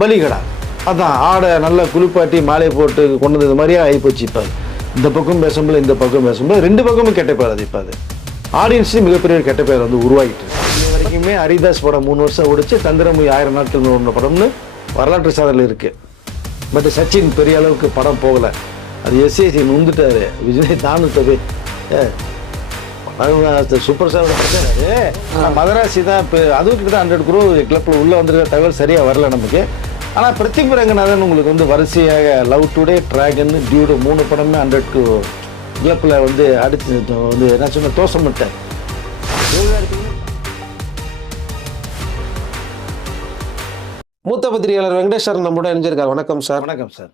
பலிகடா. அதான் ஆடை நல்லா குளிப்பாட்டி மாலை போட்டு கொண்டு வந்தது மாதிரியே ஆகிப்போச்சு. இப்போ இந்த பக்கம் பேசும்போது இந்த பக்கம் பேசும்போது ரெண்டு பக்கமும் கெட்ட பேர். அது இப்போ அது ஆடியன்ஸு மிகப்பெரிய ஒரு கெட்ட பேர் வந்து உருவாகிட்டு இருக்கு. இது வரைக்குமே ஹரிதாஸ் படம் 3 வருஷம் ஓடிச்சு, தந்திரமுய் 1000 நாட்கள் ஒன்று படம்னு வரலாற்று சாதனையில் இருக்குது. பட் சச்சின் பெரிய அளவுக்கு படம் போகலை. அது எஸ்ஏசி நுந்துட்டாரு. விஜய் தானுத்தது சூப்பர் ஸ்டாரோட பிரச்சனை. மதராசி தான் இப்போ அதுவும் கிட்ட 100 crore கிளப்பில் உள்ளே வந்துருக்க தகவல் சரியாக வரல நமக்கு. ஆனால் பிரத்திக் ரங்கநாதன் உங்களுக்கு வந்து வரிசையாக லவ் டுடே, டிராகன், டியூடு 3 படமே 100 கிளப்பில் வந்து அடித்து வந்து என்ன சொன்ன தோசமிட்டேன். மூத்த பத்திரிகையாளர் வெங்கடேஷ் சார் நம்மளோட இணைஞ்சிருக்காரு. வணக்கம் சார். வணக்கம் சார்.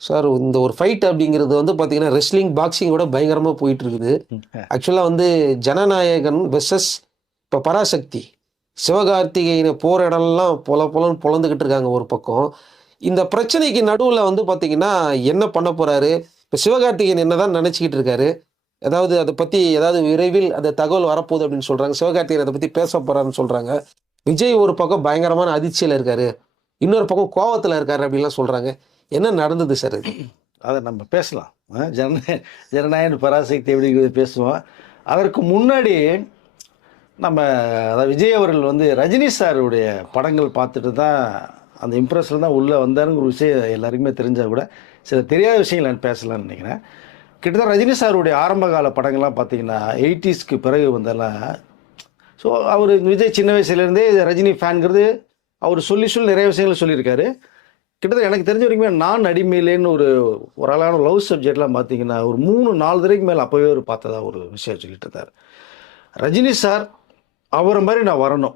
சார், இந்த ஒரு ஃபைட் அப்படிங்கிறது வந்து பார்த்தீங்கன்னா ரெஸ்லிங், பாக்ஸிங்கோட பயங்கரமாக போயிட்டு இருக்குது. ஆக்சுவலாக வந்து ஜனநாயகன் வெர்சஸ் இப்போ பராசக்தி, சிவகார்த்திகேயனை போகிற இடம்லாம் பொலன்னு பொழந்துக்கிட்டு இருக்காங்க ஒரு பக்கம். இந்த பிரச்சனைக்கு நடுவில் வந்து பார்த்தீங்கன்னா என்ன பண்ண போகிறாரு, இப்போ சிவகார்த்திகேயன் என்ன தான் நினச்சிக்கிட்டு இருக்காரு, அதாவது அதை பற்றி ஏதாவது விரைவில் அந்த தகவல் வரப்போகுது அப்படின்னு சொல்கிறாங்க. சிவகார்த்திகேயன் அதை பற்றி பேச போகிறாருன்னு சொல்கிறாங்க. விஜய் ஒரு பக்கம் பயங்கரமான அதிர்ச்சியில் இருக்கார், இன்னொரு பக்கம் கோவத்தில் இருக்காரு அப்படின்லாம் சொல்கிறாங்க. என்ன நடந்தது சார்? அதை நம்ம பேசலாம். ஜனநாயகன் பராசக்தி எப்படி பேசுவோம். அதற்கு முன்னாடி நம்ம அதாவது விஜய் அவர்கள் வந்து ரஜினி சாருடைய படங்கள் பார்த்துட்டு தான் அந்த இம்ப்ரெஸில் தான் உள்ளே வந்தாருங்கிற ஒரு விஷயம் எல்லாருக்குமே தெரிஞ்சால் கூட சில தெரியாத விஷயங்கள் நான் பேசலாம்னு நினைக்கிறேன். கிட்டத்தட்ட ரஜினி சாருடைய ஆரம்பகால படங்கள்லாம் பார்த்தீங்கன்னா 80s பிறகு வந்தெல்லாம். ஸோ அவர் விஜய் சின்ன வயசுலேருந்தே ரஜினி ஃபேன்கிறது அவர் சொல்லி நிறைய விஷயங்கள் சொல்லியிருக்காரு. கிட்டத்தட்ட எனக்கு தெரிஞ்ச வரைக்குமே நான் அடிமையிலேன்னு ஒரு அழகான லவ் சப்ஜெக்ட்லாம் பார்த்தீங்கன்னா ஒரு 3-4 தடவைக்கு மேலே அப்போவே ஒரு பார்த்ததா ஒரு விஷயம் சொல்லிட்டு இருந்தார். ரஜினி சார் அவரை மாதிரி நான் வரணும்,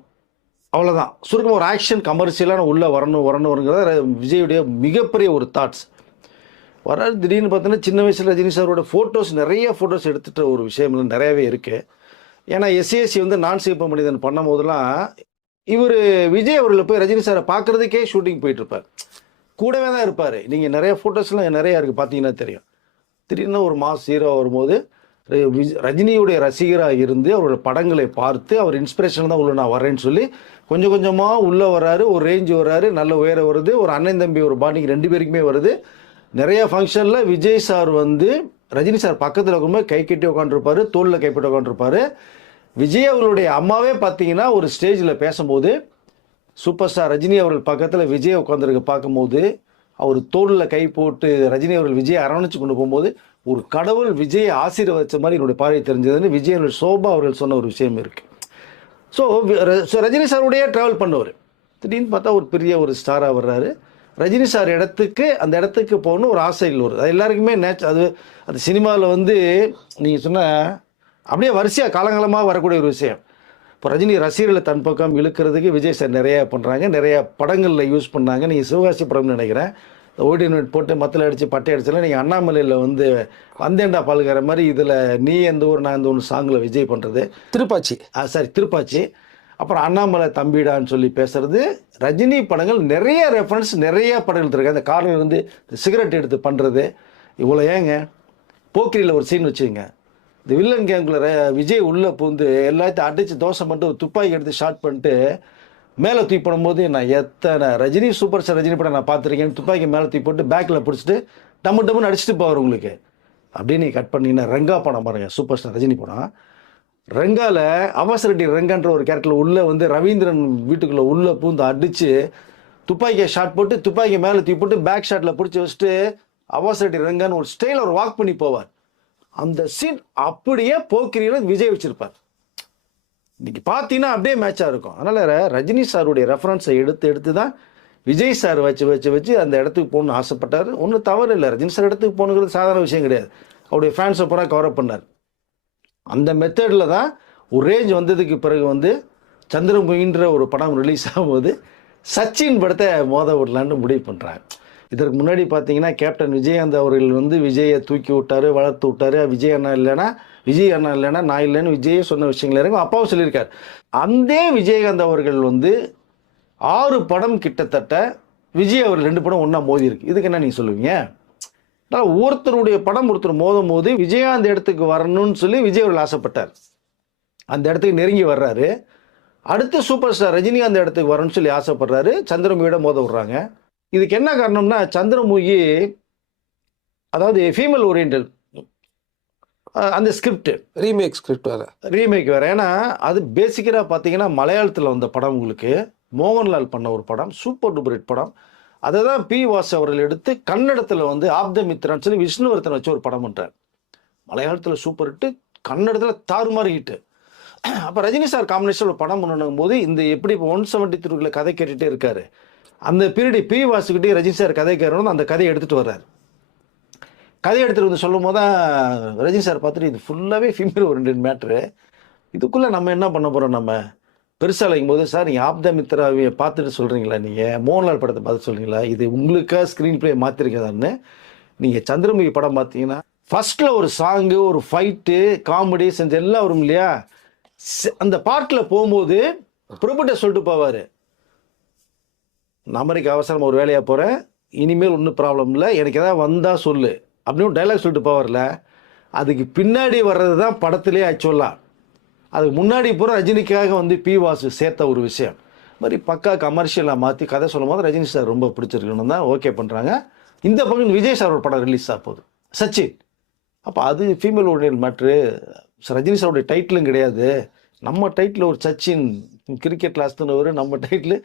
அவ்வளோதான். சுருக்கமாக ஒரு ஆக்ஷன் கமர்ஷியலாக நான் உள்ளே வரணுங்கிறத விஜயுடைய மிகப்பெரிய ஒரு தாட்ஸ். வராது திடீர்னு பார்த்தீங்கன்னா சின்ன வயசில் ரஜினி சாரோட நிறைய ஃபோட்டோஸ் எடுத்துகிட்ட ஒரு விஷயம்லாம் நிறையாவே இருக்குது. ஏன்னா எஸ்ஏசி வந்து நான் சிவப்பு மனிதன் பண்ணும் போதெல்லாம் இவர் விஜய் அவர்களை போய் ரஜினி சாரை பார்க்குறதுக்கே ஷூட்டிங் போயிட்டுருப்பார், கூடவே தான் இருப்பார். நீங்கள் நிறைய ஃபோட்டோஸ்லாம் நிறையா இருக்குது, பார்த்தீங்கன்னா தெரியும். திடீர்னு ஒரு மாஸ் ஹீரோ வரும்போது ரஜினியுடைய ரசிகராக இருந்து அவரோட படங்களை பார்த்து அவர் இன்ஸ்பிரேஷன் தான் உள்ள நான் வரேன்னு சொல்லி கொஞ்சம் கொஞ்சமாக உள்ளே வர்றாரு. ஒரு ரேஞ்சு வர்றாரு, நல்ல உயரம் வருது. ஒரு அண்ணன் தம்பி ஒரு பாண்டிங் 2 பேருக்குமே வருது. நிறையா ஃபங்க்ஷனில் விஜய் சார் வந்து ரஜினி சார் பக்கத்தில் இருக்கும்போது கை கட்டி உட்காந்துருப்பார், தோளில் கைப்பற்றி உட்காந்துருப்பார். விஜய் அவர்களுடைய அம்மாவே பார்த்தீங்கன்னா ஒரு ஸ்டேஜில் பேசும்போது சூப்பர் ஸ்டார் ரஜினி அவர்கள் பக்கத்தில் விஜய் உட்காந்துருக்க பார்க்கும்போது அவர் தோளில் கை போட்டு ரஜினி அவர்கள் விஜயை அரவணைச்சு கொண்டு போகும்போது ஒரு கடவுள் விஜயை ஆசீர்வதிச்ச மாதிரி என்னுடைய பார்வை தெரிஞ்சதுன்னு விஜய் அவர்கள் சோபா அவர்கள் சொன்ன ஒரு விஷயம் இருக்குது. ஸோ ரஜினி சாருடைய ட்ராவல் பண்ணவர் திடீர்னு பார்த்தா ஒரு பெரிய ஒரு ஸ்டாராக வர்றாரு. ரஜினி சார் அந்த இடத்துக்கு போகணும் ஒரு ஆசைகள் வருது. அது எல்லாருக்குமே அது சினிமாவில் வந்து நீங்கள் சொன்ன அப்படியே வரிசையாக காலங்காலமாக வரக்கூடிய ஒரு விஷயம். இப்போ ரஜினி ரசிகர்களை தன் பக்கம் இழுக்கிறதுக்கு விஜய் சார் நிறையா பண்ணுறாங்க, நிறையா படங்களில் யூஸ் பண்ணாங்க. நீங்கள் சிவகாசி படம்னு நினைக்கிறேன், ஓடி நோட் போட்டு மத்தில் அடித்து பட்டை அடிச்சலாம். நீங்கள் அண்ணாமலையில் வந்து வந்தேண்டா பால்கிற மாதிரி இதில் நீ எந்த ஊர் நான் எந்த ஒன்று சாங்கில் விஜய் பண்ணுறது திருப்பாச்சி. அப்புறம் அண்ணாமலை தம்பிடான்னு சொல்லி பேசுறது. ரஜினி படங்கள் நிறைய ரெஃபரன்ஸ், நிறைய படங்கள் இருக்கு. அந்த காரில் வந்து சிகரெட் எடுத்து பண்ணுறது இவ்வளோ. ஏங்க போக்கிரியில் ஒரு சீன் வச்சுங்க, இந்த வில்லன் கேங்குள்ள விஜய் உள்ளே பூந்து எல்லாத்தையும் அடித்து தோசை பண்ணிட்டு துப்பாக்கி எடுத்து ஷார்ட் பண்ணிட்டு மேலே தூக்கி போடும்போது நான் எத்தனை ரஜினி சூப்பர் ஸ்டார் ரஜினி படம் நான் பார்த்துருக்கேன். துப்பாக்கி மேலே தூக்கி போட்டு பேக்கில் பிடிச்சிட்டு டம்முன்னு அடிச்சுட்டு போவார் உங்களுக்கு. அப்படின்னு நீ கட் பண்ணிங்கன்னா ரெங்கா படம் பாருங்க, சூப்பர் ஸ்டார் ரஜினி படம். ரெங்காவில் அவசரட்டி ரெங்கான்ற ஒரு கேரக்டரில் உள்ளே வந்து ரவீந்திரன் வீட்டுக்குள்ளே உள்ளே பூந்து அடித்து துப்பாக்கியை ஷாட் போட்டு துப்பாக்கி மேலே தூக்கி போட்டு பேக் ஷாட்டில் பிடிச்சி வச்சுட்டு அவசரட்டி ரெங்கான்னு ஒரு ஸ்டைல் ஒரு வாக் பண்ணி போவார். அந்த சீன் அப்படியே போக்கிரியில் விஜய் வச்சிருப்பார். இன்னைக்கு பார்த்தீங்கன்னா அப்படியே மேட்சாக இருக்கும். அதனால் ரஜினி சாருடைய ரெஃபரன்ஸை எடுத்து தான் விஜய் சார் வச்சு அந்த இடத்துக்கு போகணுன்னு ஆசைப்பட்டார். ஒன்றும் தவறு இல்லை, ரஜினி சார் இடத்துக்கு போகணுங்கிறது சாதாரண விஷயம் கிடையாது. அவருடைய ஃபேன்ஸை பூரா கவரப் பண்ணார். அந்த மெத்தடில் தான் ஒரு ரேஞ்ச் வந்ததுக்கு பிறகு வந்து சந்திரமுகின்ற ஒரு படம் ரிலீஸ் ஆகும்போது சச்சின் படத்தை மோத விடலான்னு முடிவு பண்ணுறாங்க. இதற்கு முன்னாடி பார்த்தீங்கன்னா கேப்டன் விஜயகாந்த் அவர்கள் வந்து விஜயை தூக்கி விட்டார், வளர்த்து விட்டார். விஜய் அண்ணா இல்லைன்னா நான் இல்லைன்னு விஜயே சொன்ன விஷயங்கள் இருக்கும். அப்பாவும் சொல்லியிருக்கார். அந்த விஜயகாந்த் அவர்கள் வந்து 6 படம் கிட்டத்தட்ட விஜய் அவர்கள் 2 படம் ஒன்றா மோதி இருக்கு. இதுக்கு என்ன நீங்கள் சொல்லுவீங்க? ஒருத்தருடைய படம் ஒருத்தர் மோதும் போது விஜயகாந்த் இடத்துக்கு வரணும்னு சொல்லி விஜய் அவர்கள் ஆசைப்பட்டார். அந்த இடத்துக்கு நெருங்கி வர்றாரு. அடுத்து சூப்பர் ஸ்டார் ரஜினிகாந்த் இடத்துக்கு வரணும்னு சொல்லி ஆசைப்படுறாரு. சந்திரமுகியோட மோத விடுறாங்க. இதுக்கு என்ன காரணம்னா, சந்திரமுகி அதாவது ஃபீமேல் ஓரியன்டல் அந்த ஸ்கிரிப்ட் ரீமேக் ஸ்கிரிப்ட் வேறு. ரீமேக் வேறு. ஏன்னா அது பேசிக்கலாக பார்த்தீங்கன்னா மலையாளத்தில் வந்த படம், உங்களுக்கு மோகன்லால் பண்ண ஒரு படம், சூப்பர் டூப்பர் ஹிட் படம். அதை தான் பி வாசு அவர்கள் எடுத்து கன்னடத்தில் வந்து ஆப் த மித்ரான்னு சொல்லி விஷ்ணுவர்தன் வச்சு ஒரு படம் பண்ணுறார். மலையாளத்தில் சூப்பர் ஹிட்டு, கன்னடத்தில் தாறுமாறு ஹிட்டு. அப்போ ரஜினி சார் காம்பினேஷன் ஒரு படம் பண்ணணும் போது இந்த எப்படி இப்போ 173 கதை கேட்டுகிட்டே இருக்காரு. அந்த பீரியடு பி வாசுக்கிட்டே ரஜினி சார் கதை கேட்கணும், அந்த கதையை எடுத்துகிட்டு வர்றாரு. கதையை எடுத்துகிட்டு வந்து சொல்லும் போது தான் ரஜினி சார் பார்த்துட்டு இது ஃபுல்லாகவே ஃபீமேல் ஓரியன்டட் மேட்ரு, இதுக்குள்ளே நம்ம என்ன பண்ண போகிறோம், நம்ம பெருசாக அழைக்கும் போது சார் நீங்கள் ஆப் த மித்ராவை பார்த்துட்டு சொல்கிறீங்களா, நீங்கள் மோகன்லால் படத்தை பார்த்து சொல்கிறீங்களா, இது உங்களுக்காக ஸ்க்ரீன் பிளே மாற்றிருக்கதான்னு. நீங்கள் சந்திரமுகி படம் பார்த்தீங்கன்னா ஃபர்ஸ்ட்டில் ஒரு சாங்கு, ஒரு ஃபைட்டு, காமெடி செஞ்ச எல்லாம் வரும் இல்லையா. அந்த பாட்டில் போகும்போது பிரபுட்ட சொல்லிட்டு போவார், அமெரிக்கா அவசரம் ஒரு வேலையாக போகிறேன், இனிமேல் ஒன்றும் ப்ராப்ளம் இல்லை, எனக்கு எதாவது வந்தால் சொல்லு அப்படின்னு டைலாக் சொல்லிட்டு போவார்ல. அதுக்கு பின்னாடி வர்றது தான் படத்திலே ஆக்சுவலாக. அதுக்கு முன்னாடி பூரா ரஜினிக்காக வந்து பி வாசு சேர்த்த ஒரு விஷயம் மாதிரி பக்கா கமர்ஷியலாக மாற்றி கதை சொல்லும் போது ரஜினி சார் ரொம்ப பிடிச்சிருக்கணும் தான் ஓகே பண்ணுறாங்க. இந்த பக்கம் விஜய் சார் ஒரு படம் ரிலீஸ் ஆக போகுது, சச்சின். அப்போ அது ஃபீமேல் ஓரியன்டட் மேட்ரு. ரஜினி சாருடைய டைட்டிலும் கிடையாது, நம்ம டைட்டில் ஒரு சச்சின் கிரிக்கெட் கிளாஸ்ன்னு ஒரு நம்ம டைட்டில்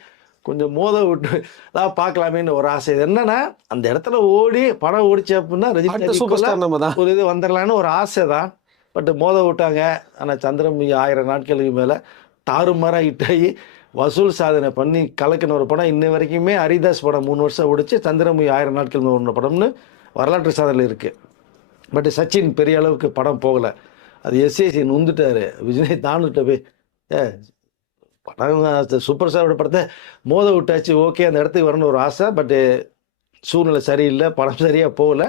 கொஞ்சம் மோத விட்டு தான் பார்க்கலாமேன்னு ஒரு ஆசை. இது என்னன்னா அந்த இடத்துல ஓடி படம் ஓடிச்சு அப்படின்னா ரஜினி சூப்பர் ஸ்டார் நம்ம தான் ஒரு இது வந்துடலான்னு ஒரு ஆசை தான். பட் மோத விட்டாங்க. ஆனால் சந்திரமுகி 1000 நாட்களுக்கு மேலே தாறுமாறாக ஹிட்டாகி வசூல் சாதனை பண்ணி கலக்கின ஒரு படம். இன்ன வரைக்குமே ஹரிதாஸ் படம் 3 வருஷம் ஓடிச்சு, சந்திரமுகி 1000 நாட்கள் ஒன்று படம்னு வரலாற்று சாதனையில் இருக்குது. பட் சச்சின் பெரிய அளவுக்கு படம் போகலை. அது எஸ்ஏசி நுந்துட்டார், விஜய் தாண்டுட்ட போய் படம் சூப்பர் ஸ்டாரோட படத்தை மோத விட்டாச்சு, ஓகே அந்த இடத்துக்கு வரணும்னு ஒரு ஆசை. பட்டு சூழ்நிலை சரியில்லை, படம் சரியாக போகலை.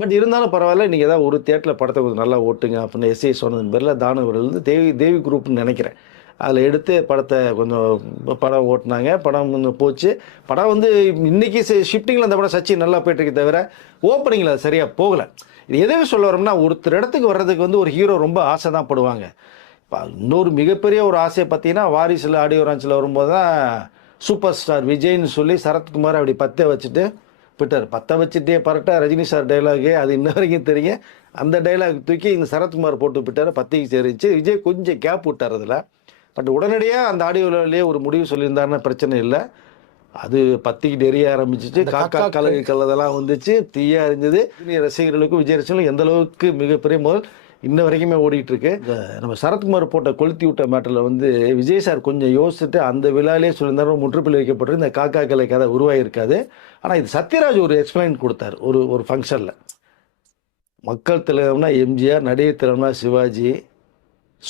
பட் இருந்தாலும் பரவாயில்ல, நீங்கள் ஏதாவது ஒரு தியேட்டரில் படத்தை கொஞ்சம் நல்லா ஓட்டுங்க அப்படின்னு எஸ்ஐ சொன்னது பேரில் தானவர்கள் வந்து தேவி குரூப்னு நினைக்கிறேன், அதில் எடுத்து படத்தை கொஞ்சம் படம் ஓட்டினாங்க. படம் கொஞ்சம் போச்சு. படம் வந்து இன்றைக்கி ஷிஃப்டிங்கில் அந்த படம் சச்சின் நல்லா போயிட்டுருக்கு, தவிர ஓப்பனிங்கில் அது சரியாக போகலை. இது எதுவும் சொல்ல வரோம்னா, ஒருத்தர் இடத்துக்கு வர்றதுக்கு வந்து ஒரு ஹீரோ ரொம்ப ஆசை தான் படுவாங்க. இப்போ இன்னொரு மிகப்பெரிய ஒரு ஆசையை பார்த்தீங்கன்னா வாரிசில் ஆடியோ ராஞ்சில் வரும்போது தான் சூப்பர் ஸ்டார் விஜய்னு சொல்லி சரத்குமார் அப்படி பற்ற வச்சுட்டு போயிட்டார். பற்ற வச்சுட்டே பரட்டா ரஜினி சார் டைலாகு அது இன்ன வரைக்கும் தெரியும். அந்த டைலாக் தூக்கி இந்த சரத்குமார் போட்டு போயிட்டார், பத்திக்கு சேரிச்சு. விஜய் கொஞ்சம் கேப் விட்டார் அதில். பட் உடனடியாக அந்த ஆடியோவிலேயே ஒரு முடிவு சொல்லியிருந்தாருன்னா பிரச்சனை இல்லை. அது பத்திக்கிட்டு எரிய ஆரம்பிச்சிச்சு, காக்கா கலகு கல்லதெல்லாம் வந்துச்சு, தீயாக இருந்தது. ரசிகர்களுக்கும் விஜய் ரசிகர்களும் எந்த அளவுக்கு மிகப்பெரிய முதல் இன்ன வரைக்குமே ஓடிட்டு இருக்கு. நம்ம சரத்குமார் போட்ட கொளுத்தி விட்ட மேட்டரில் வந்து விஜய் சார் கொஞ்சம் யோசிச்சுட்டு அந்த விழாலே சொல்லியிருந்தாலும் முற்றுப்புள்ளி வைக்கப்பட்டு இந்த காக்கா கலை கதை உருவாகிருக்காது. ஆனால் இது சத்யராஜ் ஒரு எக்ஸ்பிளைன் கொடுத்தார் ஒரு ஃபங்க்ஷனில். மக்கள் தலைவர்னா எம்ஜிஆர், நடிகர் தலைவர்னா சிவாஜி,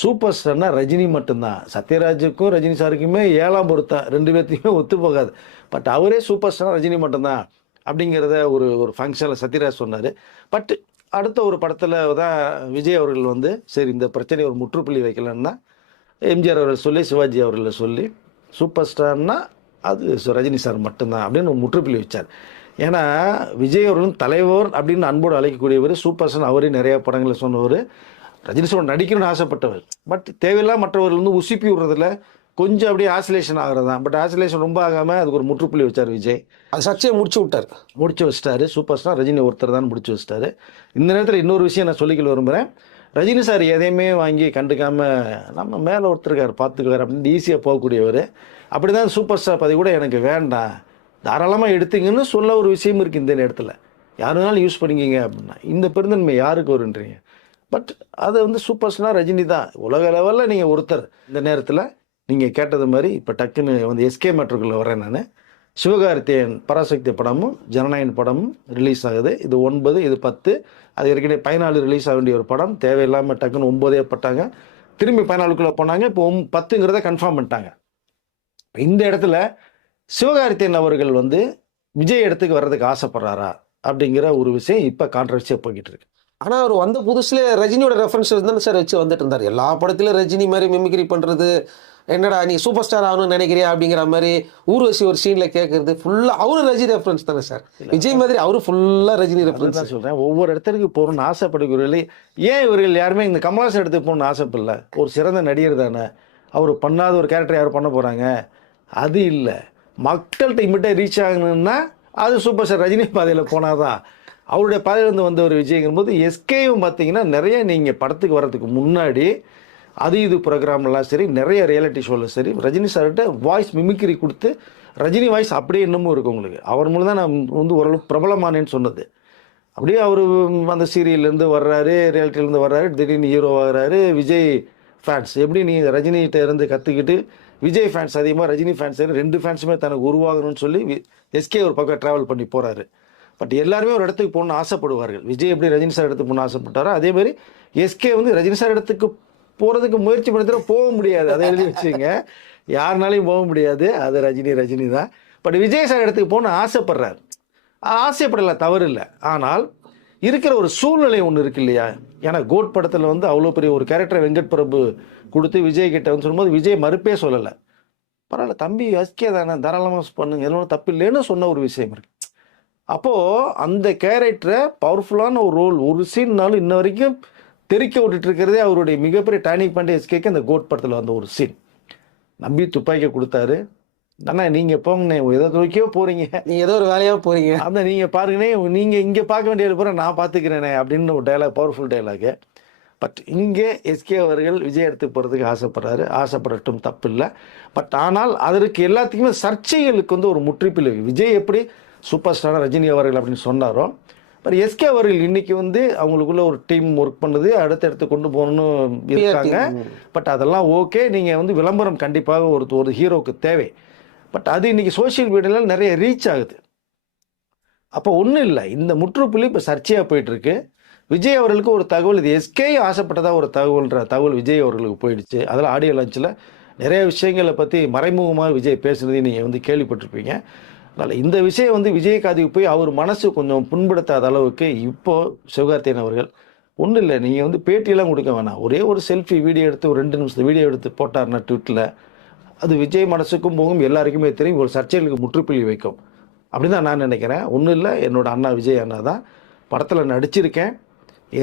சூப்பர் ஸ்டார்னா ரஜினி மட்டும்தான். சத்யராஜுக்கும் ரஜினி சாருக்குமே 7ஆம் பொருத்தம், 2 பேர்த்தையுமே ஒத்து போகாது. பட் அவரே சூப்பர் ஸ்டார் ரஜினி மட்டும்தான் அப்படிங்கிறத ஒரு ஃபங்க்ஷனில் சத்யராஜ் சொன்னார். பட் அடுத்த ஒரு படத்தில் தான் விஜய் அவர்கள் வந்து சரி இந்த பிரச்சனையை ஒரு முற்றுப்புள்ளி வைக்கலான்னா எம்ஜிஆர் அவர்கள் சொல்லி சிவாஜி அவர்களை சொல்லி சூப்பர் ஸ்டார்னா அது ரஜினி சார் மட்டும்தான் அப்படின்னு ஒரு முற்றுப்புள்ளி வச்சார். ஏன்னா விஜய் அவர்களும் தலைவர் அப்படின்னு அன்போடு அழைக்கக்கூடியவர், சூப்பர் ஸ்டார் அவரே நிறையா படங்களை சொன்னவர், ரஜினி சார் நடிக்கணும்னு ஆசைப்பட்டவர். பட் தேவையில்லாம் மற்றவர்கள் வந்து உசுப்பி விடுறதுல கொஞ்சம் அப்படியே ஆசிலேஷன் ஆகிறது தான். பட் ஆசிலேஷன் ரொம்ப ஆகாமல் அதுக்கு ஒரு முற்றுப்புள்ளி வச்சார் விஜய். அது சர்ச்சையை முடிச்சு வச்சிட்டாரு. சூப்பர் ஸ்டார் ரஜினி ஒருத்தர் தான் முடிச்சு வச்சிட்டாரு. இந்த நேரத்தில் இன்னொரு விஷயம் நான் சொல்லிக்கல விரும்புகிறேன். ரஜினி சார் எதையுமே வாங்கி கண்டுக்காமல் நம்ம மேலே ஒருத்தருக்கார் பார்த்துக்குவார் அப்படின்னு ஈஸியாக போகக்கூடியவர். அப்படி தான் சூப்பர் ஸ்டார் பதவி கூட எனக்கு வேண்டாம், தாராளமாக எடுத்துங்கன்னு சொல்ல ஒரு விஷயம் இருக்குது இந்த நேரத்தில். யார் வேணாலும் யூஸ் பண்ணிக்கிங்க அப்படின்னா இந்த பெருந்தன்மை யாருக்கு வருன்றீங்க. பட் அது வந்து சூப்பர் ஸ்டார் ரஜினி தான் உலக லெவலில். நீங்கள் ஒருத்தர் இந்த நேரத்தில் நீங்கள் கேட்டது மாதிரி இப்போ டக்குன்னு வந்து எஸ்கே மேட்ருக்குள்ளே வரேன் நான். சிவகார்த்தியன் பராசக்தி படமும் ஜனநாயகன் படமும் ரிலீஸ் ஆகுது. இது 9, இது 10. அது ஏற்கனவே 14 ரிலீஸ் ஆக வேண்டிய ஒரு படம். தேவையில்லாமல் டக்குன்னு 9 பட்டாங்க, திரும்பி 14க்குள்ளே போனாங்க. இப்போ 10ங்கிறத கன்ஃபார்ம் பண்ணிட்டாங்க. இந்த இடத்துல சிவகார்த்தியன் அவர்கள் வந்து விஜய் இடத்துக்கு வர்றதுக்கு ஆசைப்படுறாரா அப்படிங்கிற ஒரு விஷயம் இப்போ கான்ட்ரவர்சியாக போய்கிட்டு இருக்கு. ஆனால் அவர் வந்த புதுசில் ரஜினியோட ரெஃபரன்ஸ் தானே சார் வச்சு வந்துட்டு இருந்தார். எல்லா படத்துலையும் ரஜினி மாதிரி மிமிக்ரி பண்ணுறது, என்னடா நீ சூப்பர் ஸ்டார் ஆகணும்னு நினைக்கிறியா அப்படிங்கிற மாதிரி ஊர்வசி ஒரு சீனில் கேட்கறது ஃபுல்லாக அவரு ரஜினி ரெஃபரன்ஸ் தானே சார். விஜய் மாதிரி அவரு ஃபுல்லாக ரஜினி ரெஃபரன்ஸ் தான் சொல்கிறேன். ஒவ்வொரு இடத்துக்கு போகணும்னு ஆசைப்படுகிறவர்களே ஏன் இவர்கள் யாருமே இந்த கமல்ஹாசன் இடத்துக்கு போகணும்னு ஆசைப்படல? ஒரு சிறந்த நடிகர் தானே, அவர் பண்ணாத ஒரு கேரக்டர் யாரும் பண்ண போகிறாங்க? அது இல்லை. மக்கள்கிட்ட இம்மிடியாக ரீச் ஆகணும்னா அது சூப்பர் ஸ்டார் ரஜினி பாதையில் போனாதான். அவருடைய பாதையிலேருந்து வந்த ஒரு விஜய்ங்கும் போது எஸ்கேயும் பார்த்தீங்கன்னா நிறைய நீங்கள் படத்துக்கு வர்றதுக்கு முன்னாடி அது இது ப்ரோக்ராம்லாம் சரி, நிறைய ரியாலிட்டி ஷோவில் சரி, ரஜினி சார்கிட்ட வாய்ஸ் மிமிக்ரி கொடுத்து ரஜினி வாய்ஸ் அப்படியே இன்னமும் இருக்குது உங்களுக்கு. அவர் மூலம் தான் நான் வந்து ஓரளவு பிரபலமானேன்னு சொன்னது. அப்படியே அவர் அந்த சீரியல்லேருந்து வர்றாரு, ரியாலிட்டிலேருந்து வர்றாரு, திடீர்னு ஹீரோ ஆகிறாரு. விஜய் ஃபேன்ஸ் எப்படி நீங்கள் ரஜினிகிட்ட இருந்து கற்றுக்கிட்டு விஜய் ஃபேன்ஸ் அதிகமாக, ரஜினி ஃபேன்ஸ் 2 ஃபேன்ஸுமே தனக்கு உருவாகணும்னு சொல்லி எஸ்கே ஒரு பக்கம் ட்ராவல் பண்ணி போகிறாரு. பட் எல்லாருமே ஒரு இடத்துக்கு போகணும்னு ஆசைப்படுவார்கள். விஜய் எப்படி ரஜினி சார் இடத்துக்கு போகணும்னு ஆசைப்பட்டாரோ அதே மாதிரி எஸ்கே வந்து ரஜினி சார் இடத்துக்கு போகிறதுக்கு முயற்சி பண்ணி போக முடியாது. அதை எழுதி வச்சுங்க, யாருனாலையும் போக முடியாது. அது ரஜினி தான். பட் விஜய் சார் இடத்துக்கு போகணும்னு ஆசைப்படுறாரு. ஆசைப்படலை, தவறு இல்லை. ஆனால் இருக்கிற ஒரு சூழ்நிலை ஒன்று இருக்கு இல்லையா? ஏன்னா கோட் படத்தில் வந்து அவ்வளோ பெரிய ஒரு கேரக்டரை வெங்கட் பிரபு கொடுத்து விஜய் கிட்ட வந்து சொல்லும்போது விஜய் மறுப்பே சொல்லலை. பரவாயில்ல தம்பி, எஸ்கே தானே, தாராளமாக பண்ணுங்க, எதுவும் தப்பு இல்லைன்னு சொன்ன ஒரு விஷயம் இருக்கு. அப்போது அந்த கேரக்டரை பவர்ஃபுல்லான ஒரு ரோல், ஒரு சீன்னாலும் இன்ன வரைக்கும் தெறிக்க விட்டுட்டு இருக்கிறதே அவருடைய மிகப்பெரிய டேர்னிங் பாயிண்ட் எஸ்கேக்கு அந்த கோட் படத்தில் வந்த ஒரு சீன். நம்பி துப்பாக்கியை கொடுத்தாரு. அண்ணா நீங்கள் போங்கண்ணே, ஏதோ தூக்கியோ போகிறீங்க, நீங்கள் ஏதோ ஒரு வேலையாக போகிறீங்க, அந்த நீங்கள் பாருங்கண்ணே, நீங்கள் இங்கே பார்க்க வேண்டியது போகிற நான் பார்த்துக்கிறேனே அப்படின்னு ஒரு டைலாக், பவர்ஃபுல் டைலாகு. பட் இங்கே எஸ்கே அவர்கள் விஜய் இடத்துக்கு போகிறதுக்கு ஆசைப்படுறாரு. ஆசைப்படட்டும், தப்பு இல்லை. பட் ஆனால் அதற்கு எல்லாத்துக்குமே சர்ச்சைகளுக்கு வந்து ஒரு முற்றுப்புள்ளி. விஜய் எப்படி சூப்பர் ஸ்டார் ரஜினி அவர்கள் அப்படின்னு சொன்னாரோ, பட் எஸ்கே அவர்கள் இன்னைக்கு வந்து அவங்களுக்குள்ள ஒரு டீம் ஒர்க் பண்ணுது, அடுத்த இடத்துக்கு கொண்டு போகணும்னு இருக்காங்க. பட் அதெல்லாம் ஓகே, நீங்கள் வந்து விளம்பரம் கண்டிப்பாக ஒரு ஹீரோவுக்கு தேவை. பட் அது இன்னைக்கு சோஷியல் மீடியாவில் நிறைய ரீச் ஆகுது. அப்போ ஒன்றும் இல்லை, இந்த முற்றுப்புள்ளி இப்போ சர்ச்சையாக போயிட்டுருக்கு. விஜய் அவர்களுக்கு ஒரு தகவல், இது எஸ்கே ஆசைப்பட்டதாக ஒரு தகவல் விஜய் அவர்களுக்கு போயிடுச்சு. அதில் ஆடியோ லான்ச்சில் நிறைய விஷயங்களை பற்றி மறைமுகமாக விஜய் பேசுனதையும் நீங்கள் வந்து கேள்விப்பட்டிருப்பீங்க. அதனால் இந்த விஷயம் வந்து விஜய் காதுக்கு போய் அவர் மனசு கொஞ்சம் புண்படுத்தாத அளவுக்கு இப்போது சிவகார்த்திகேயன் அவர்கள் ஒன்றும் இல்லை, நீங்கள் வந்து பேட்டியெல்லாம் கொடுக்க வேணாம், ஒரே ஒரு செல்ஃபி வீடியோ எடுத்து ஒரு 2 நிமிஷம் வீடியோ எடுத்து போட்டார்னா ட்விட்டில், அது விஜய் மனசுக்கும் போகும், எல்லாருக்குமே தெரியும், ஒரு சர்ச்சைகளுக்கு முற்றுப்புள்ளி வைக்கும். அப்படி தான் நான் நினைக்கிறேன். ஒன்றும் இல்லை, என்னோட அண்ணா விஜய் அண்ணா தான் படத்தில் நடிச்சிருக்கேன்.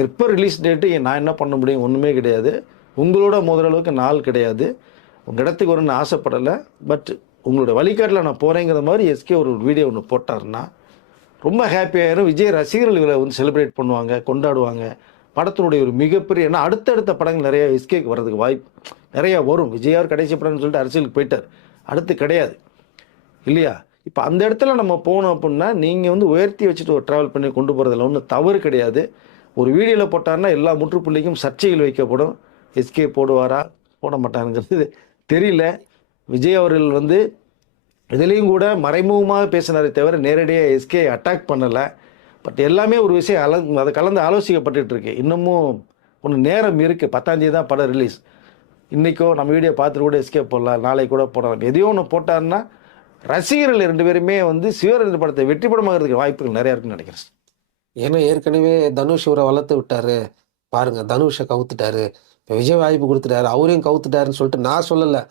எப்போ ரிலீஸ் டேட்டு நான் என்ன பண்ண முடியும்? ஒன்றுமே கிடையாது. உங்களோட முதல் அளவுக்கு நாள் கிடையாது. உங்கள் இடத்துக்கு வரணும்னு ஆசைப்படலை. பட் உங்களோட வழிகாட்டில் நான் போகிறேங்கிற மாதிரி எஸ்கே ஒரு வீடியோ ஒன்று போட்டார்னா ரொம்ப ஹாப்பியாயிரும். விஜய் ரசிகர்கள் இவரை வந்து செலிப்ரேட் பண்ணுவாங்க, கொண்டாடுவாங்க. படத்தினுடைய ஒரு மிகப்பெரிய, ஏன்னா அடுத்தடுத்த படங்கள் நிறையா எஸ்கேக்கு வர்றதுக்கு வாய்ப்பு நிறையா வரும். விஜயார் கடைசி படம்னு சொல்லிட்டு அரசியலுக்கு போயிட்டார், அடுத்து கிடையாது இல்லையா? இப்போ அந்த இடத்துல நம்ம போனோம் அப்படின்னா நீங்கள் வந்து உயர்த்தி வச்சுட்டு ஒரு ட்ராவல் பண்ணி கொண்டு போகிறதுல ஒன்றும் தவறு கிடையாது. ஒரு வீடியோவில் போட்டார்னா எல்லா முற்றுப்புள்ளிக்கும் சர்ச்சைகள் வைக்கப்படும். எஸ்கே போடுவாரா போட மாட்டாருங்கிறது தெரியல. விஜய் அவர்கள் வந்து இதுலேயும் கூட மறைமுகமாக பேசினாரே தவிர நேரடியாக எஸ்கே அட்டாக் பண்ணலை. பட் எல்லாமே ஒரு விஷயம் அதை கலந்து ஆலோசிக்கப்பட்டு இருக்கு. இன்னமும் ஒன்று நேரம் இருக்குது. 10ஆம் தேதி தான் படம் ரிலீஸ். இன்றைக்கோ நம்ம வீடியோ பார்த்துட்டு கூட எஸ்கே போடலாம், நாளைக்கு கூட போடலாம். எதையோ ஒன்று போட்டாருன்னா ரசிகர்கள் 2 பேருமே வந்து சிவரஞ்சன் படத்தை வெற்றி படமாகிறதுக்கு வாய்ப்புகள் நிறையா இருக்குன்னு நினைக்கிறேன். ஏன்னா ஏற்கனவே தனுஷ் இவரை வளர்த்து விட்டாரு, பாருங்க தனுஷை கவுத்துட்டாரு, இப்போ விஜய் வாய்ப்பு கொடுத்துட்டாரு, அவரையும் கவுத்துட்டாருன்னு சொல்லிட்டு நான் சொல்லலை.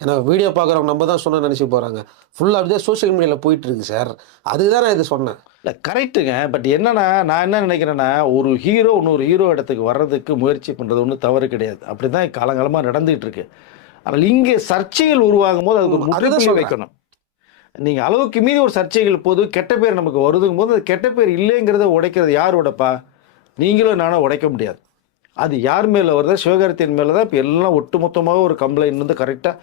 ஏன்னா வீடியோ பார்க்குறவங்க நம்ம தான் சொன்ன நினச்சி போகிறாங்க. ஃபுல்லாக அப்படியே சோஷியல் மீடியாவில் போயிட்டு இருக்கு சார். அதுதான் நான் இது சொன்னேன். இல்லை கரெக்டுங்க. பட் என்னன்னா, நான் என்ன நினைக்கிறேன்னா, ஒரு ஹீரோ இன்னொரு ஹீரோ இடத்துக்கு வர்றதுக்கு முயற்சி பண்ணுறது ஒன்றும் தவறு கிடையாது. அப்படி தான் காலங்காலமாக நடந்துகிட்டு இருக்கு. ஆனால் இங்கே சர்ச்சைகள் உருவாகும் போது அதுக்கு முற்றுப்புள்ளி வைக்கணும். நீங்கள் அளவுக்கு மீறி ஒரு சர்ச்சைகள் போது கெட்ட பேர் நமக்கு வருதுங்கும் போது, அது கெட்ட பேர் இல்லைங்கிறத உடைக்கிறது யார் உடைப்பா? நீங்களும் நானும் உடைக்க முடியாது. அது யார் மேலே வருதா? சிவகார்த்திகேயன் மேலே தான் இப்போ எல்லாம் ஒட்டுமொத்தமாக ஒரு கம்ப்ளைண்ட் வந்து கரெக்டாக.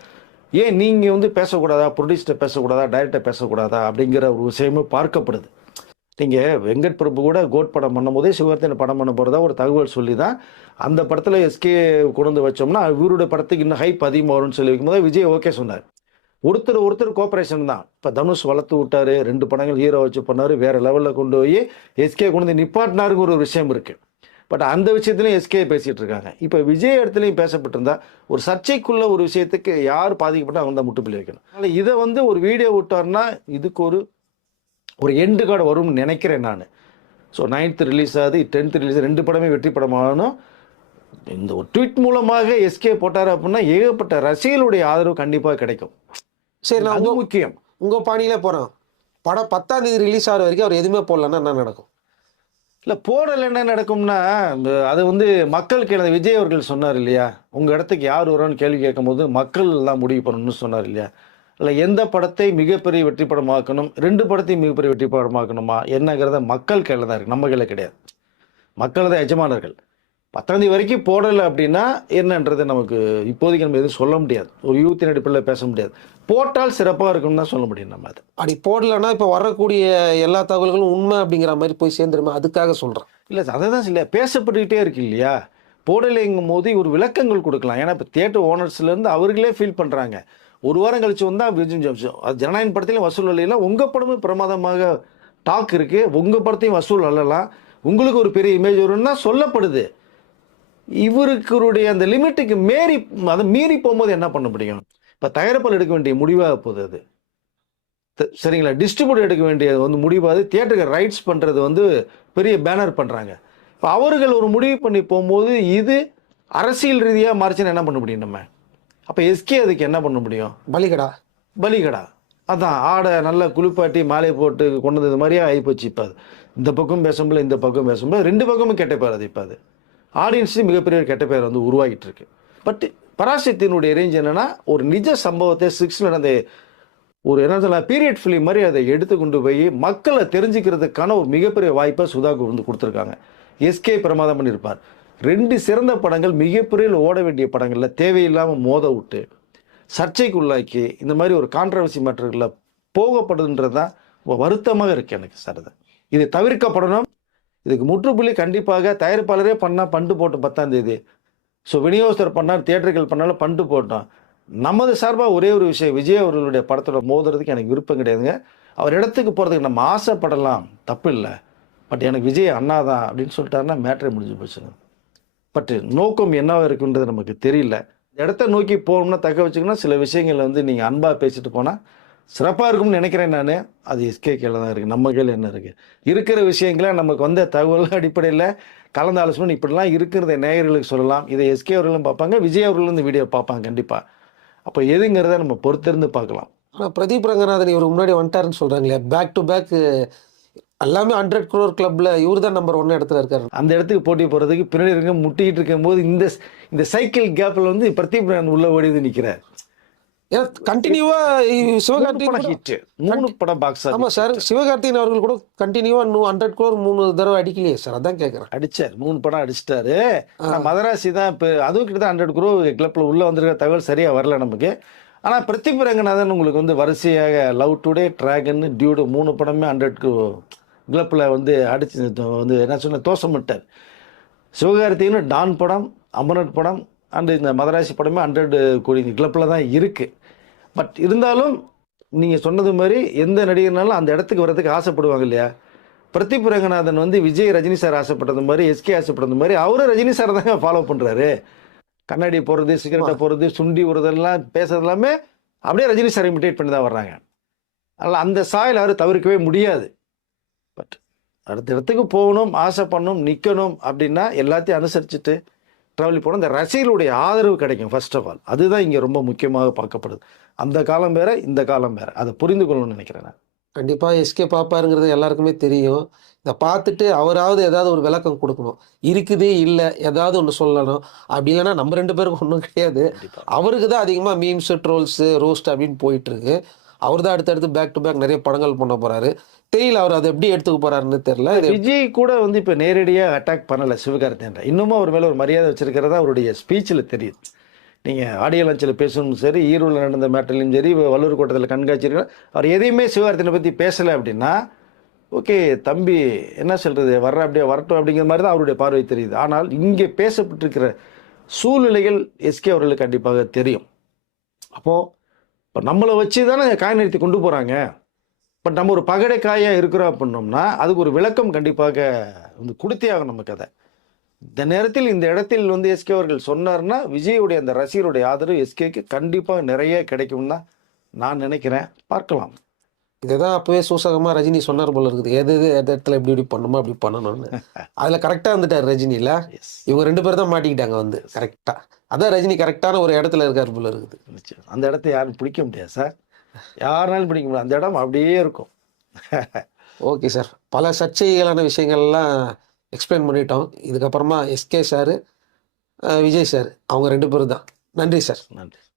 ஏன் நீங்கள் வந்து பேசக்கூடாதா, ப்ரொடியூசர்கிட்ட பேசக்கூடாதா, டைரக்டர் பேசக்கூடாதா அப்படிங்கிற ஒரு விஷயமும் பார்க்கப்படுது. நீங்கள் வெங்கட் பிரபு கூட கோட் படம் பண்ணும்போதே சிவகார்த்திகேயன் படம் பண்ண போகிறதா ஒரு தகவல் சொல்லி தான் அந்த படத்தில் எஸ்கே கொண்டு வந்து வச்சோம்னா இவருடைய படத்துக்கு இன்னும் ஹைப் அதிகமாக வரும்னு சொல்லி வைக்கும்போது விஜய் ஓகே சொன்னார். ஒருத்தர் கோஆப்ரேஷன் தான். இப்போ தனுஷ் வளர்த்து விட்டார், 2 படங்கள் ஹீரோ வச்சு பண்ணார், வேறு லெவலில் கொண்டு போய் எஸ்கே கொண்டு வந்து நிப்பாட்டினாருங்கிற ஒரு விஷயம் இருக்குது. பட் அந்த விஷயத்துலையும் எஸ்கே பேசிகிட்டு இருக்காங்க. இப்போ விஜய் இடத்துலையும் பேசப்பட்டிருந்தா ஒரு சர்ச்சைக்குள்ள ஒரு விஷயத்துக்கு யார் பாதிக்கப்பட்டால் அவங்க தான் முட்டுப்புள்ளி வைக்கணும். அதனால் இதை வந்து ஒரு வீடியோ விட்டார்னா இதுக்கு ஒரு எண்டு கார்டு வரும்னு நினைக்கிறேன் நான். ஸோ 9th ரிலீஸ் ஆகுது, 10th ரிலீஸ், 2 படமே வெற்றி படமாகணும். இந்த ஒரு ட்வீட் மூலமாக எஸ்கே போட்டார் அப்படின்னா ஏகப்பட்ட ரசிகர்களுடைய ஆதரவு கண்டிப்பாக கிடைக்கும். சரி, நான் அது முக்கியம். உங்கள் பாணியிலே போகிறேன். படம் 10ஆம் தேதி ரிலீஸ் ஆகிற வரைக்கும் அவர் எதுவுமே போடலன்னா என்ன நடக்கும்? இல்லை போடல என்ன நடக்கும்னா, அது வந்து மக்களுக்கு அந்த விஜய் அவர்கள் சொன்னார் இல்லையா? உங்க இடத்துக்கு யார் வருவான்னு கேள்வி கேட்கும்போது, மக்கள் தான் முடிவு பண்ணணும்னு சொன்னார் இல்லையா? இல்ல எந்த படத்தை மிகப்பெரிய வெற்றி படமாக்கணும், 2 படத்தையும் மிகப்பெரிய வெற்றி படமாக்கணுமா? என்னங்கிறத மக்கள் கையில தான் இருக்கு. நம்ம கையில கிடையாது. மக்கள் தான் எஜமானர்கள். 10ஆம் தேதி வரைக்கும் போடல அப்படின்னா என்னன்றது நமக்கு இப்போதைக்கு நம்ம எதுவும் சொல்ல முடியாது. ஒரு யூகத்தின் அடிப்படையில் பேச முடியாது. போட்டால் சிறப்பா இருக்கும்னு தான் சொல்ல முடியும் நம்ம அத. அப்படி போடலன்னா இப்போ வரக்கூடிய எல்லா தகவல்களும் உண்மை அப்படிங்கிற மாதிரி போய் சேர்ந்துருமே, அதுக்காக சொல்றேன். இல்ல அததான் இல்ல பேசப்பட்டுக்கிட்டே இருக்கு இல்லையா? போடலைங்கும்போது ஒரு விளக்கங்கள் கொடுக்கலாம். ஏன்னா இப்ப தியேட்டர் ஓனர்ஸ்லேருந்து அவர்களே ஃபீல் பண்றாங்க. ஒரு வாரம் கழிச்சு வந்தா அது ஜனநாயகன் படத்திலையும் வசூல் இல்லைன்னா உங்க படமும் பிரமாதமாக டாக் இருக்கு. உங்க படத்தையும் வசூல் அல்லலாம். உங்களுக்கு ஒரு பெரிய இமேஜ் வரும்னு தான் சொல்லப்படுது. இவருக்குடைய அந்த லிமிட்டுக்கு அதை மீறி போகும்போது என்ன பண்ண முடியும்? இப்ப தயாரிப்பாளர் எடுக்க வேண்டிய முடிவாக போகுது அது. சரிங்களா? டிஸ்ட்ரிபியூட்டர் எடுக்க வேண்டியது வந்து முடிவாது. தியேட்டருக்கு ரைட்ஸ் பண்றது வந்து பெரிய பேனர் பண்றாங்க. இப்போ அவர்கள் ஒரு முடிவு பண்ணி போகும்போது இது அரசியல் ரீதியா மாறிச்சுன்னா என்ன பண்ண முடியும் நம்ம? அப்ப எஸ்கே அதுக்கு என்ன பண்ண முடியும்? பலிகடா. பலிகடா. அதான் ஆடை நல்லா குளிப்பாட்டி மாலை போட்டு கொண்டு வந்தது மாதிரியே ஆகிப்போச்சு. இப்போ அது இந்த பக்கம் பேச முடியல, இந்த பக்கம் பேச முடியல, 2 பக்கமும் கெட்ட பேர். அது இப்போ அது ஆடியன்ஸும் மிகப்பெரிய ஒரு கெட்ட பேர் வந்து உருவாகிட்டு இருக்கு. பட் பராசக்தியினுடைய ரேஞ்ச் என்னன்னா, ஒரு நிஜ சம்பவத்தை 6 நடந்த ஒரு என்ன சொல்லலாம் பீரியட் ஃபிலிம் மாதிரி அதை எடுத்து கொண்டு போய் மக்களை தெரிஞ்சுக்கிறதுக்கான ஒரு மிகப்பெரிய வாய்ப்பை சுதாக்கு வந்து கொடுத்துருக்காங்க. எஸ்கே பிரமாதம் பண்ணியிருப்பார். 2 சிறந்த படங்கள் மிகப்பெரிய ஓட வேண்டிய படங்களில் தேவையில்லாமல் மோத விட்டு சர்ச்சைக்குள்ளாக்கி இந்த மாதிரி ஒரு கான்ட்ரவர்சி மேட்டர்களில் போகப்படுதுன்றது தான் வருத்தமாக இருக்குது எனக்கு சார். இது தவிர்க்கப்படணும். இதுக்கு முற்றுப்புள்ளி கண்டிப்பாக தயாரிப்பாளரே பண்ணால் பண்டு போட்டு 10ஆம் தேதி. ஸோ விநியோகஸ்தர் பண்ணால் தியேட்டர்கள் பண்ணாலும் பண்டு போட்டோம். நமது சார்பாக ஒரே ஒரு விஷயம், விஜய் அவர்களுடைய படத்தோட மோதுறதுக்கு எனக்கு விருப்பம் கிடையாதுங்க. அவர் இடத்துக்கு போகிறதுக்கு நம்ம ஆசைப்படலாம், தப்பு இல்லை. பட் எனக்கு விஜய் அண்ணா தான் அப்படின்னு சொல்லிட்டாருன்னா மேட்ரே முடிஞ்சு போச்சுங்க. பட் நோக்கம் என்னவா இருக்குன்றது நமக்கு தெரியல. இந்த இடத்த நோக்கி போகணும்னா தக்க வச்சுக்கணும். சில விஷயங்கள் வந்து நீங்கள் அன்பாக பேசிட்டு போனால் சிறப்பாக இருக்கும்னு நினைக்கிறேன் நான். அது எஸ்கே கையில் தான் இருக்குது, நம்ம கையில் என்ன இருக்குது? இருக்கிற விஷயங்களை நமக்கு வந்த தகவல் அடிப்படையில் கலந்து ஆலோசனை இப்படிலாம் இருக்கிறத நேயர்களுக்கு சொல்லலாம். இதை எஸ்கே அவர்களும் பார்ப்பாங்க, விஜய் அவர்களும் இந்த வீடியோ பார்ப்பாங்க கண்டிப்பாக. அப்போ எதுங்கிறத நம்ம பொறுத்திருந்து பார்க்கலாம். ஆனால் பிரதீப் ரங்கநாதன் இவர் முன்னாடி வந்துட்டாருன்னு சொல்கிறாங்களே, பேக் டு பேக் எல்லாமே 100 crore கிளப்ல இவர் தான் நம்பர் 1 இடத்துல இருக்காரு. அந்த இடத்துக்கு போட்டி போகிறதுக்கு பின்னாடி இருக்க முட்டிக்கிட்டு இருக்கும்போது இந்த சைக்கிள் கேப்பில் வந்து பிரதீப் ரங்கநாதன் உள்ள ஓடி நிற்கிறார். ஏன்னா கண்டினியூவா சிவகார்த்திகேயன் ஹிட் 3 படம் பாக்ஸ். ஆமா சார், சிவகார்த்திகேயன் அவர்கள் கூட கண்டினியூவா 100 crore 3 தடவை அடிக்கலையே சார், அதான் கேட்குறேன். அடிச்சார், 3 படம் அடிச்சிட்டாரு. மதராசி தான் இப்போ அதுவும் கிட்ட 100 crore கிளப்ல உள்ள வந்திருக்க தகவல் சரியா வரல நமக்கு. ஆனால் பிரதீப் ரங்கநாதன் உங்களுக்கு வந்து வரிசையாக லவ் டுடே, டிராகன், டியூடு 3 படமே 100 கிளப்பில் வந்து அடிச்சு வந்து என்ன சொன்ன தோசமிட்டார். சிவகார்த்திகேயன் டான் படம், அமரன் படம் அண்டு இந்த மதராசி படமே 100 கோடி கிளப்பில் தான் இருக்குது. பட் இருந்தாலும் நீங்கள் சொன்னது மாதிரி எந்த நடிகர்னாலும் அந்த இடத்துக்கு வர்றதுக்கு ஆசைப்படுவாங்க இல்லையா? பிரதீப் ரங்கநாதன் வந்து விஜய் ரஜினி சார் ஆசைப்பட்டது மாதிரி, எஸ்கே ஆசைப்பட்டது மாதிரி அவரும் ரஜினி சார் தாங்க ஃபாலோ பண்ணுறாரு. கண்ணாடி போடுறது, சிகரெட்டை போடுறது, சுண்டி விடுறதெல்லாம் பேசுறது எல்லாமே அப்படியே ரஜினி சார் இமிட்டேட் பண்ணி தான் வர்றாங்க. அதனால் அந்த சாயல் அவர் தவிர்க்கவே முடியாது. பட் அடுத்த இடத்துக்கு போகணும், ஆசை பண்ணணும், நிற்கணும் அப்படின்னா எல்லாத்தையும் அனுசரிச்சுட்டு ட்ராவல் போனால் இந்த ரசிகர்களுடைய ஆதரவு கிடைக்கும். ஃபர்ஸ்ட் ஆஃப் ஆல் அதுதான் இங்கே ரொம்ப முக்கியமாக பார்க்கப்படுது. அந்த காலம் வேற, இந்த காலம் வேற, அதை புரிந்து கொள்ளணும்னு நினைக்கிறேன் நான். கண்டிப்பாக எஸ்கே பார்ப்பாருங்கிறது எல்லாருக்குமே தெரியும். இதை பார்த்துட்டு அவராவது ஏதாவது ஒரு விளக்கம் கொடுக்கணும். இருக்குது இல்லை ஏதாவது ஒன்று சொல்லணும். அப்படி இல்லைன்னா நம்ம 2 பேருக்கும் ஒன்றும் கிடையாது. அவருக்கு தான் அதிகமாக மீம்ஸு, ட்ரோல்ஸு, ரோஸ்ட் அப்படின்னு போயிட்டுருக்கு. அவர் தான் அடுத்தடுத்து பேக் டு பேக் நிறைய படங்கள் பண்ண போகிறாரு. தெரியல அவர் அதை எப்படி எடுத்துக்க போறாருன்னு தெரியல. விஜய் கூட வந்து இப்போ நேரடியாக அட்டாக் பண்ணலை சிவகார்த்திகேயன். இன்னமும் அவர் மேலே ஒரு மரியாதை வச்சிருக்கிறதா அவருடைய ஸ்பீச்சில் தெரியுது. நீங்கள் ஆடியோ லஞ்சில் பேசணும் சரி, ஈரோடில் நடந்த மேட்டர்லையும் சரி, வள்ளூர் கோட்டத்தில் கண்காட்சி இருக்கிற அவர் எதையுமே சிவகார்த்திகேயனை பற்றி பேசலை அப்படின்னா ஓகே தம்பி என்ன சொல்கிறது, வர்ற அப்படியே வரட்டும் அப்படிங்கிற மாதிரி தான் அவருடைய பார்வை தெரியுது. ஆனால் இங்கே பேசப்பட்டிருக்கிற சூழ்நிலைகள் எஸ்கே அவர்களுக்கு கண்டிப்பாக தெரியும். அப்போது இப்போ நம்மளை வச்சு தானே காய் நிறுத்தி கொண்டு போகிறாங்க. பட் நம்ம ஒரு பகடை காயாக இருக்கிறோம் அப்படின்னோம்னா அதுக்கு ஒரு விளக்கம் கண்டிப்பாக வந்து கொடுத்தே ஆகும் நமக்கு. அதை இந்த நேரத்தில் இந்த இடத்தில் வந்து எஸ்கே அவர்கள் சொன்னார்னா விஜயுடைய அந்த ரசிகருடைய ஆதரவு எஸ்கேக்கு கண்டிப்பாக நிறைய கிடைக்கும் தான் நான் நினைக்கிறேன். பார்க்கலாம். இதுதான் அப்பவே சூசகமாக ரஜினி சொன்னார் போல இருக்குது, எது எது இடத்துல எப்படி இப்படி பண்ணணுமோ அப்படி பண்ணணும்னு. அதில் கரெக்டாக வந்துட்டார் ரஜினியில். இவங்க 2 பேர் தான் மாட்டிக்கிட்டாங்க வந்து கரெக்டாக. அதான் ரஜினி கரெக்டான ஒரு இடத்துல இருக்கார் போல இருக்குது. அந்த இடத்த யாரும் பிடிக்க முடியாது சார், யாருனாலும் பிடிக்க முடியாது. அந்த இடம் அப்படியே இருக்கும். ஓகே சார், பல சர்ச்சைகளான விஷயங்கள்லாம் எக்ஸ்பிளைன் பண்ணிட்டோம். இதுக்கப்புறமா எஸ்கே சார், விஜய் சார், அவங்க 2 பேரும் தான். நன்றி சார். நன்றி.